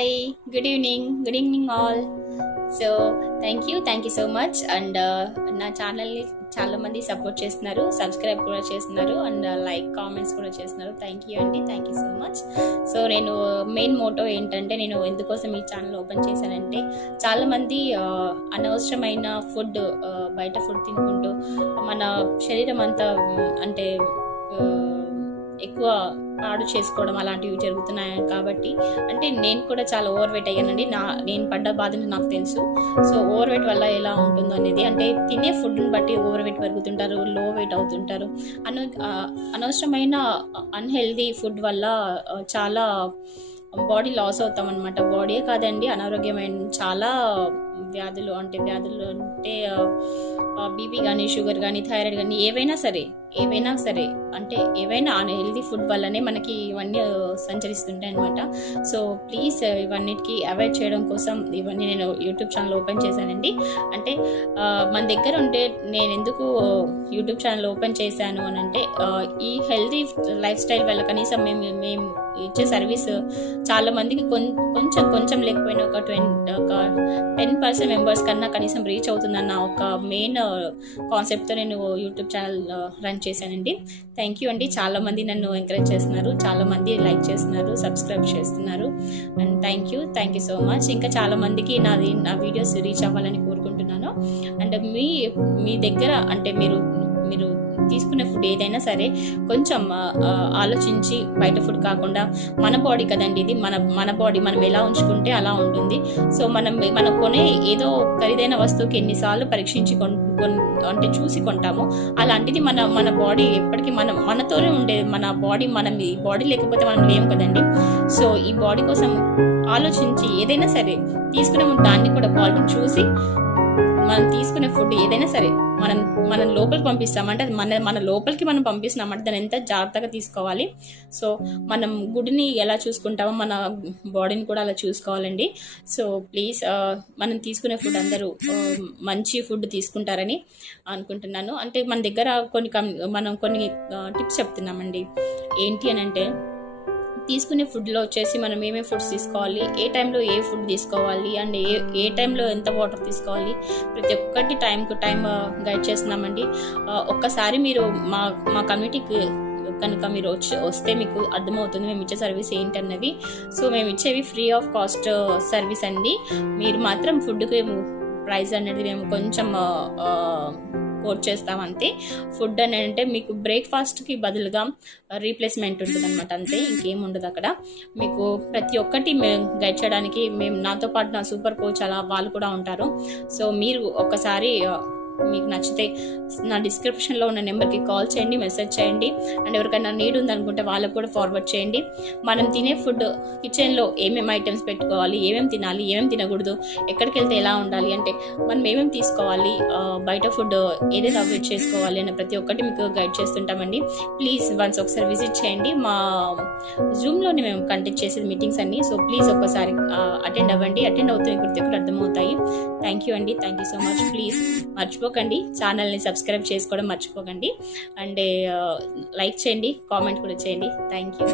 Hi, good evening all. So thank you so much. And నా ఛానల్ని చాలా మంది సపోర్ట్ చేస్తున్నారు, సబ్స్క్రైబ్ కూడా చేస్తున్నారు, అండ్ లైక్ కామెంట్స్ కూడా చేస్తున్నారు. Thank you so much. So నేను మెయిన్ మోటో ఏంటంటే, నేను ఎందుకోసం ఈ ఛానల్ ఓపెన్ చేశానంటే, చాలామంది అనవసరమైన ఫుడ్, బయట ఫుడ్ తినుకుంటూ మన శరీరం అంతా అంటే ఎక్కువ పాడు చేసుకోవడం అలాంటివి జరుగుతున్నాయి. కాబట్టి అంటే నేను కూడా చాలా ఓవర్ వెయిట్ అయ్యానండి. నేను పడ్డ బాధను నాకు తెలుసు. సో ఓవర్ వెయిట్ వల్ల ఎలా ఉంటుందో అనేది, అంటే తినే ఫుడ్ని బట్టి ఓవర్ వెయిట్ పెరుగుతుంటారు, లో వెయిట్ అవుతుంటారు. అనవసరమైన అన్హెల్దీ ఫుడ్ వల్ల చాలా బాడీ లాస్ అవుతాం అనమాట. బాడీయే కాదండి, అనారోగ్యమైన చాలా వ్యాధులు అంటే బీపీ కానీ, షుగర్ కానీ, థైరాయిడ్ కానీ, ఏవైనా సరే అంటే ఏవైనా అన్హెల్దీ ఫుడ్ వల్లనే మనకి ఇవన్నీ సంచరిస్తుంటాయి అనమాట. సో ప్లీజ్ ఇవన్నిటికీ అవాయిడ్ చేయడం కోసం ఇవన్నీ నేను యూట్యూబ్ ఛానల్ ఓపెన్ చేశానండి. అంటే మన దగ్గర ఉంటే నేను ఎందుకు యూట్యూబ్ ఛానల్ ఓపెన్ చేశాను అని అంటే, ఈ హెల్దీ లైఫ్ స్టైల్ వల్ల కనీసం మేము ఇచ్చే సర్వీస్ చాలా మందికి కొంచెం లేకపోయినా ఒక 10% మెంబర్స్ కన్నా కనీసం రీచ్ అవుతుందన్న ఒక మెయిన్ కాన్సెప్ట్తో నేను యూట్యూబ్ ఛానల్ రన్ చేశానండి. థ్యాంక్ యూ అండి. చాలా మంది నన్ను ఎంకరేజ్ చేస్తున్నారు, చాలా మంది లైక్ చేస్తున్నారు, సబ్స్క్రైబ్ చేస్తున్నారు, and thank you so much. ఇంకా చాలా మందికి నా వీడియోస్ రీచ్ అవ్వాలని కోరుకుంటున్నాను. అండ్ మీ దగ్గర అంటే మీరు తీసుకునే ఫుడ్ ఏదైనా సరే కొంచెం ఆలోచించి, బయట ఫుడ్ కాకుండా, మన బాడీ కదండి ఇది, మన బాడీ మనం ఎలా ఉంచుకుంటే అలా ఉంటుంది. సో మనం కొనే ఏదో ఖరీదైన వస్తువుకి ఎన్నిసార్లు పరీక్షించి అంటే చూసి కొంటాము. అలాంటిది మన బాడీ ఎప్పటికీ మనతోనే ఉండేది. మన బాడీ లేకపోతే మనం లేము కదండి. సో ఈ బాడీ కోసం ఆలోచించి ఏదైనా సరే తీసుకునే ముందు దాన్ని కూడా క్వాలిటీ చూసి, మనం తీసుకునే ఫుడ్ ఏదైనా సరే మనం లోపలికి పంపిస్తామంటే అది మన లోపలికి మనం పంపిస్తున్నామంటే దాన్ని ఎంత జాగ్రత్తగా తీసుకోవాలి. సో మనం గుడిని ఎలా చూసుకుంటామో మన బాడీని కూడా అలా చూసుకోవాలండి. సో ప్లీజ్ మనం తీసుకునే ఫుడ్ అందరూ మంచి ఫుడ్ తీసుకుంటారని అనుకుంటున్నాను. అంటే మన దగ్గర మనం కొన్ని టిప్స్ చెప్తున్నామండి. ఏంటి అని అంటే, తీసుకునే ఫుడ్లో వచ్చేసి మనం ఏమేమి ఫుడ్స్ తీసుకోవాలి, ఏ టైంలో ఏ ఫుడ్ తీసుకోవాలి, అండ్ ఏ టైంలో ఎంత వాటర్ తీసుకోవాలి, ప్రతి ఒక్కటి టైం గైడ్ చేస్తున్నామండి. ఒక్కసారి మీరు మా కమ్యూనిటీకి కనుక మీరు వస్తే మీకు అర్థమవుతుంది మేము ఇచ్చే సర్వీస్ ఏంటన్నది. సో మేము ఇచ్చేవి ఫ్రీ ఆఫ్ కాస్ట్ సర్వీస్ అండి. మీరు మాత్రం ఫుడ్కి ప్రైస్ అనేది మేము కొంచెం కోట్ చేస్తాం అంతే. ఫుడ్ అని అంటే మీకు బ్రేక్ఫాస్ట్కి బదులుగా రీప్లేస్మెంట్ ఉంటుంది అనమాట, అంతే, ఇంకేం ఉండదు అక్కడ. మీకు ప్రతి ఒక్కటి గైడ్ చేయడానికి నాతో పాటు నా సూపర్ కోచ్ అలా వాళ్ళు కూడా ఉంటారు. సో మీరు ఒక్కసారి మీకు నచ్చితే నా డిస్క్రిప్షన్లో ఉన్న నెంబర్కి కాల్ చేయండి, మెసేజ్ చేయండి. అండ్ ఎవరికైనా నీడ్ ఉందనుకుంటే వాళ్ళకు కూడా ఫార్వర్డ్ చేయండి. మనం తినే ఫుడ్ కిచెన్లో ఏమేమి ఐటమ్స్ పెట్టుకోవాలి, ఏమేమి తినాలి, ఏమేమి తినకూడదు, ఎక్కడికి వెళ్తే ఎలా ఉండాలి, అంటే మనం ఏమేమి తీసుకోవాలి, బయట ఫుడ్ ఏదైతే అవాయిడ్ చేసుకోవాలి అనే ప్రతి ఒక్కటి మీకు గైడ్ చేస్తుంటామండి. ప్లీజ్ వన్స్ ఒకసారి విజిట్ చేయండి. మా జూమ్లోనే మేము కండక్ట్ చేసేది మీటింగ్స్ అన్ని. సో ప్లీజ్ ఒక్కసారి అటెండ్ అవ్వండి. అటెండ్ అవుతే ప్రతి ఒక్కటి అర్థమవుతాయి. థ్యాంక్ యూ అండి. Thank you so much. Please మర్చిపోకండి, ఛానల్ని సబ్స్క్రైబ్ చేసుకోవడం మర్చిపోకండి. అండ్ లైక్ చేయండి, కామెంట్ కూడా చేయండి. Thank you.